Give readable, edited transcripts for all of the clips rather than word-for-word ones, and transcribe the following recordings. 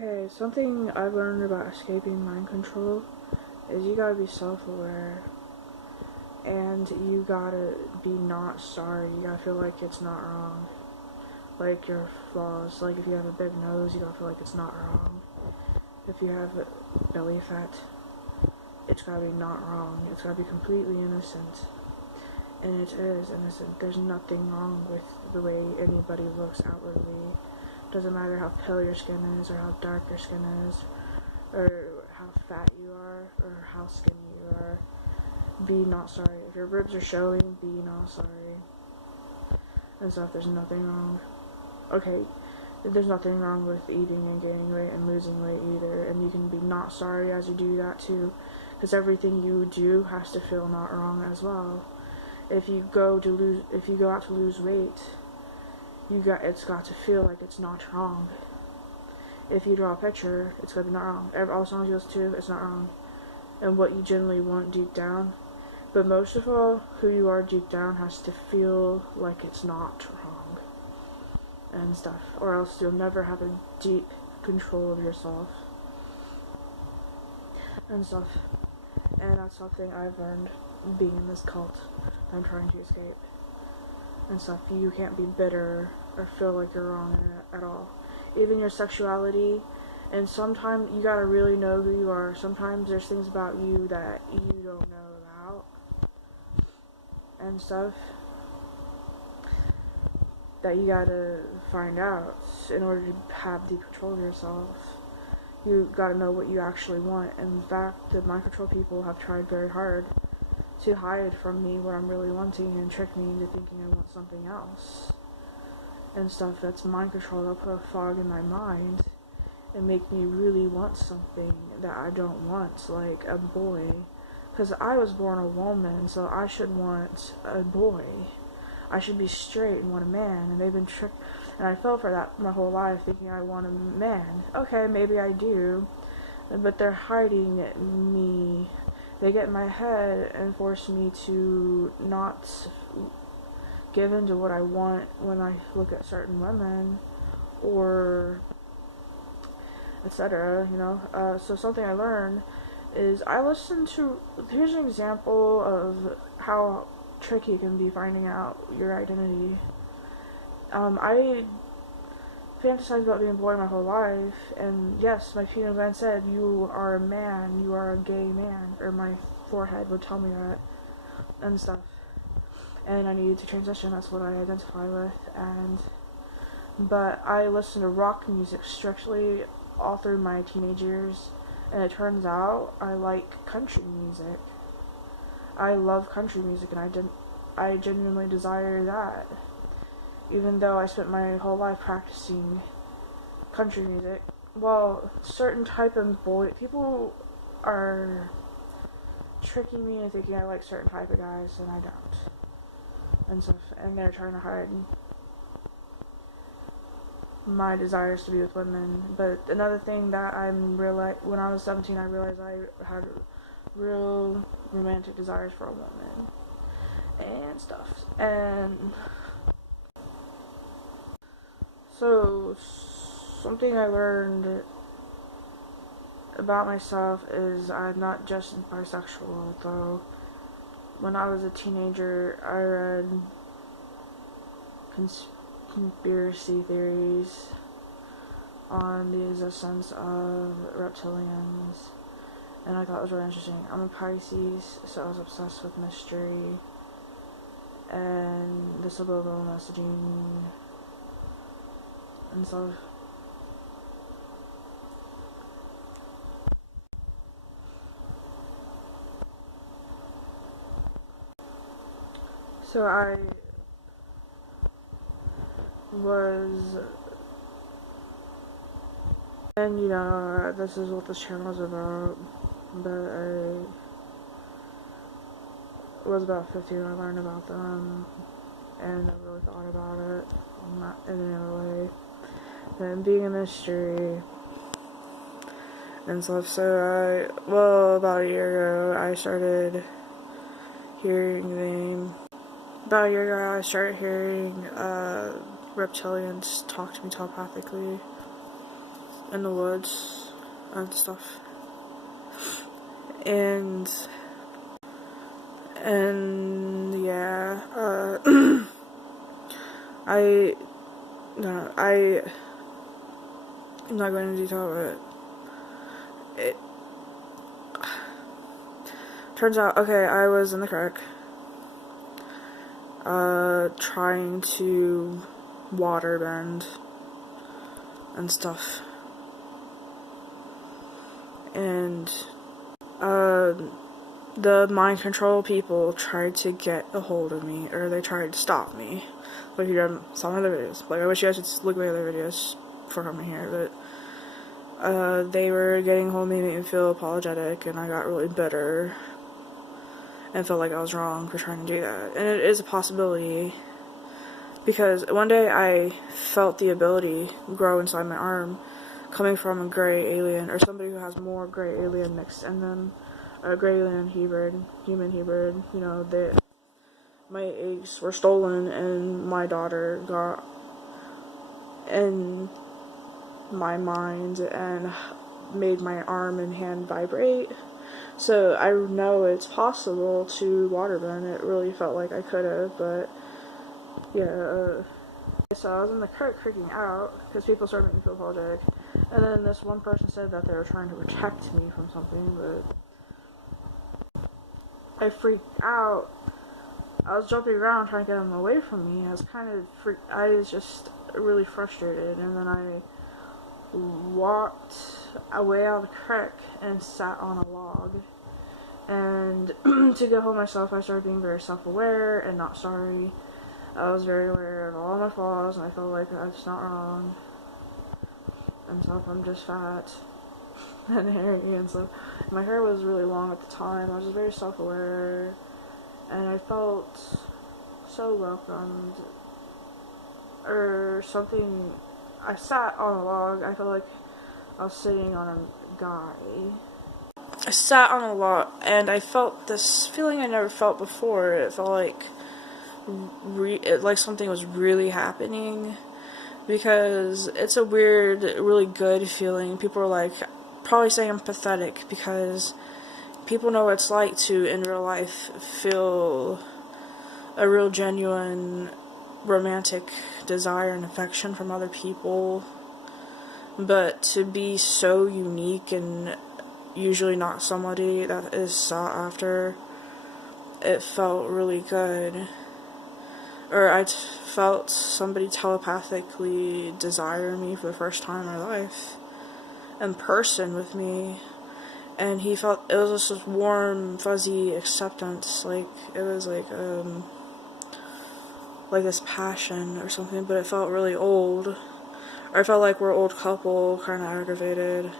Okay, something I've learned about escaping mind control is you gotta be self-aware and you gotta be not sorry. You gotta feel like it's not wrong. Like your flaws. Like if you have a big nose, you gotta feel like it's not wrong. If you have belly fat, it's gotta be not wrong. It's gotta be completely innocent. And it is innocent. There's nothing wrong with the way anybody looks outwardly. Doesn't matter how pale your skin is, or how dark your skin is, or how fat you are, or how skinny you are. Be not sorry. If your ribs are showing, be not sorry. And stuff, there's nothing wrong. Okay, there's nothing wrong with eating and gaining weight and losing weight either, and you can be not sorry as you do that too, because everything you do has to feel not wrong as well. If you go out to lose weight, it's got to feel like it's not wrong. If you draw a picture, it's got to be not wrong. All the songs you listen to, it's not wrong. And what you generally want deep down. But most of all, who you are deep down has to feel like it's not wrong. And stuff. Or else you'll never have a deep control of yourself. And stuff. And that's something I've learned being in this cult I'm trying to escape. And stuff. You can't be bitter or feel like you're wrong in it at all. Even your sexuality, and sometimes you gotta really know who you are. Sometimes there's things about you that you don't know about and stuff that you gotta find out in order to have deep control of yourself. You gotta know what you actually want. In fact, the mind control people have tried very hard to hide from me what I'm really wanting and trick me into thinking I want something else and stuff. That's mind control. They'll put a fog in my mind and make me really want something that I don't want, like a boy, because I was born a woman, so I should want a boy. I should be straight and want a man, and they've been tricked, and I fell for that my whole life, thinking I want a man. Okay, maybe I do, but they're hiding me. They get in my head and force me to not give in to what I want when I look at certain women, or etc. So something I learned is I listen to. Here's an example of how tricky it can be finding out your identity. I fantasized about being a boy my whole life, and yes, my pineal gland said, "You are a man. You are a gay man," or my forehead would tell me that, and stuff. And I needed to transition. That's what I identify with. But I listened to rock music strictly all through my teenage years, and it turns out I like country music. I love country music, and I genuinely desire that. Even though I spent my whole life practicing country music, well, certain type of people are tricking me into thinking I like certain type of guys, and I don't. And stuff, and they're trying to hide my desires to be with women. But another thing that when I was 17, I realized I had real romantic desires for a woman and stuff. And so something I learned about myself is I'm not just bisexual, though. When I was a teenager, I read conspiracy theories on the existence of reptilians, and I thought it was really interesting. I'm a Pisces, so I was obsessed with mystery and the subliminal messaging and stuff. So I was, and this is what this channel is about, but I was about 15 when I learned about them, and I really thought about it, not in another way, and being a mystery, and stuff. So about a year ago, I started hearing reptilians talk to me telepathically, in the woods and stuff. And yeah, I'm not going into detail, but it turns out, okay, I was in the creek, trying to water bend and stuff, and, the mind control people tried to get a hold of me, or they tried to stop me, like you did some other videos. Like, I wish you guys could look at my other videos for coming here, but, they were getting a hold of me, making me feel apologetic, and I got really bitter, and felt like I was wrong for trying to do that. And it is a possibility, because one day I felt the ability grow inside my arm, coming from a gray alien, or somebody who has more gray alien mixed in them, a gray alien human hybrid, you know, that my eggs were stolen, and my daughter got in my mind and made my arm and hand vibrate. So I know it's possible to waterbend. It really felt like I could have, but yeah. So I was in the creek freaking out because people started making me feel apologetic, and then this one person said that they were trying to protect me from something, but I freaked out. I was jumping around trying to get them away from me. I was just really frustrated, and then I walked away out of the creek and sat on a log. And to get hold of myself, I started being very self-aware and not sorry. I was very aware of all my flaws, and I felt like that's not wrong. And stuff, I'm just fat and hairy and stuff. My hair was really long at the time. I was just very self-aware, and I felt so welcomed. Or something. I sat on a log. I felt like I was sitting on a guy. I sat on a log, and I felt this feeling I never felt before. It felt like like something was really happening, because it's a weird, really good feeling. People are like, probably saying I'm pathetic, because people know what it's like to, in real life, feel a real genuine romantic desire and affection from other people, but to be so unique and usually not somebody that is sought after, it felt really good. Or I felt somebody telepathically desire me for the first time in my life, in person with me, and it was just this warm, fuzzy acceptance, like, it was like this passion or something, but it felt really old, or I felt like we're an old couple, kind of aggravated,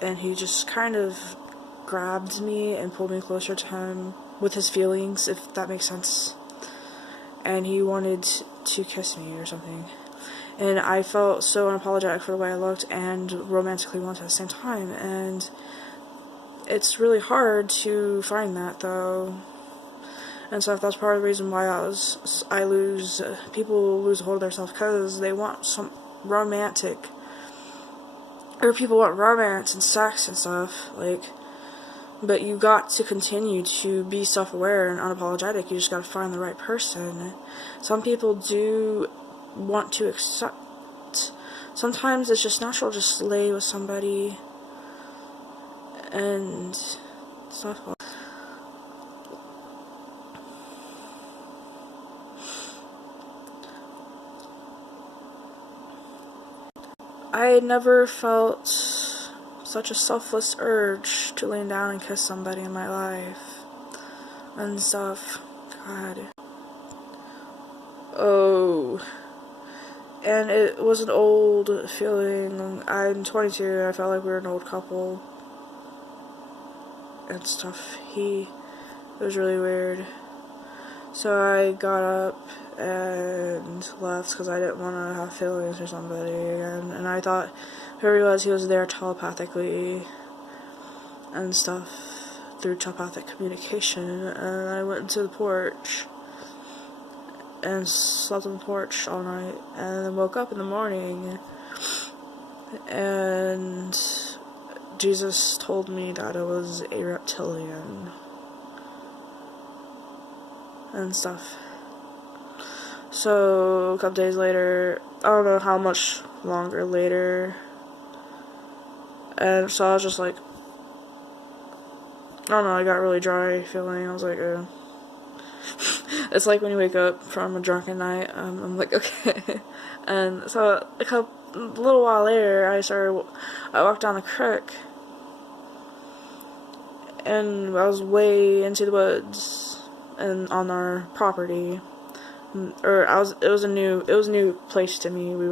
and he just kind of grabbed me and pulled me closer to him with his feelings, if that makes sense. And he wanted to kiss me or something. And I felt so unapologetic for the way I looked and romantically wanted at the same time. And it's really hard to find that, though. And so that's part of the reason why people lose hold of themselves, because they want some romantic, or people want romance and sex and stuff, like. But you got to continue to be self-aware and unapologetic. You just got to find the right person. Some people do want to accept. Sometimes it's just natural to just lay with somebody and stuff. I never felt such a selfless urge to lay down and kiss somebody in my life and stuff. God. Oh. And it was an old feeling. I'm 22, I felt like we were an old couple and stuff. It was really weird. So I got up and left because I didn't want to have feelings for somebody again. And I thought whoever he was there telepathically and stuff, through telepathic communication. And I went to the porch and slept on the porch all night, and then woke up in the morning and Jesus told me that it was a reptilian and stuff. So a couple days later, I don't know how much longer later, and so I was just like, I don't know, I got really dry feeling. I was like, it's like when you wake up from a drunken night, I'm like, okay. And so a little while later, I walked down the creek, and I was way into the woods, and on our property, it was a new place to me. We